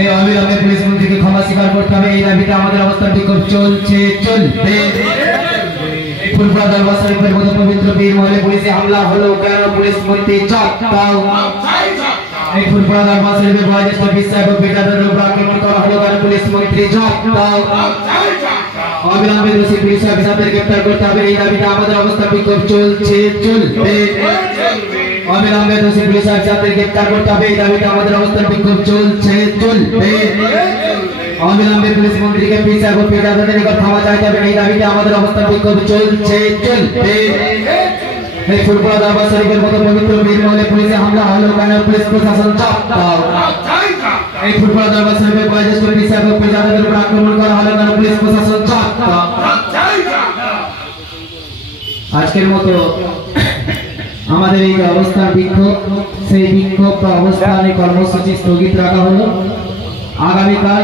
এই অবিলম্বে পুলিশ মন্ত্রীকে ক্ষমা স্বীকার করতে হবে। এই দাবিতে আমাদের অবস্থান বিক্ষোভ চলছে, চলবে। ফুলপুরা দরবার শরীফের মতো পবিত্র বীর মহলে পুলিশে হামলা হলো কেন? পুলিশ মন্ত্রী চাপ দাও। এই ফুলপুরা দরবার শরীফে বয়োজ্যেষ্ঠ বিশ্বাস এবং বেটাদের উপর আক্রমণ করা হলো কেন? পুলিশ মন্ত্রী চাপ দাও। অবিলম্বে দোষী পুলিশ অফিসারদের গ্রেফতার করতে হবে। এই দাবিতে আমাদের অবস্থান বিক্ষোভ চলছে, চলবে। অবিলম্বে দোষী পুলিশ অফিসারদের গ্রেফতার করতে হবে। এই দাবিতে আমাদের অবস্থান বিক্ষোভ চলছে, চলবে। অবিলম্বে পুলিশ মন্ত্রীকে পিসা এবং পেটাদের নিকট ক্ষমা চাইতে হবে। এই দাবিতে আমাদের অবস্থান বিক্ষোভ চলছে, চলবে। এই ফুলপুরা দরবার শরীফের মতো পবিত্র বীর মহলে পুলিশে হামলা হলো কেন? পুলিশ প্রশাসন চাপ দাও। এই ফুলপুরা দরবার শরীফে বয়োজ্যেষ্ঠ পিসা এবং পেটাদের উপর আক্রমণ করা হলো কেন? পুলিশ প্রশাসন চাপ দাও। আজকের মতো আমাদের এই অবস্থান বিক্ষোভ, সেই বিক্ষোভ বা অবস্থানে কর্মসূচি স্থগিত রাখা হলো। আগামীকাল